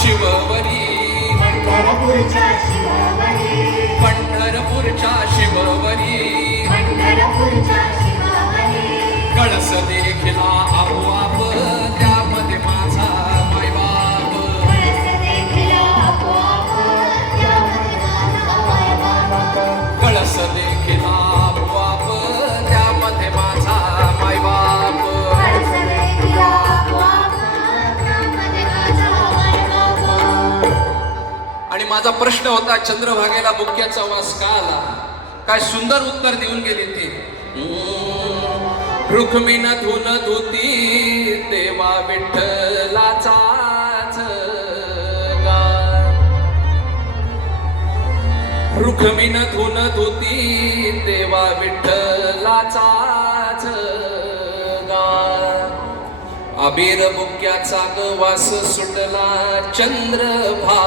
शिववरी. पंढरपूरच्या शिववरी. पंढरपूरच्या शिववरी. पंढरपूरच्या शिववरी. कळस देखिला आपोआप. माझा प्रश्न होता चंद्रभागेला बुक्याचा वास का आला? काय सुंदर उत्तर देऊन गेले ते. रुक्मिण धुन धुती देवा विठ्ठलाचा गाय. रुक्मिण धुन धुती देवा विठ्ठलाचा अबीर बुक्याचा गवास वास सुटला चंद्रभा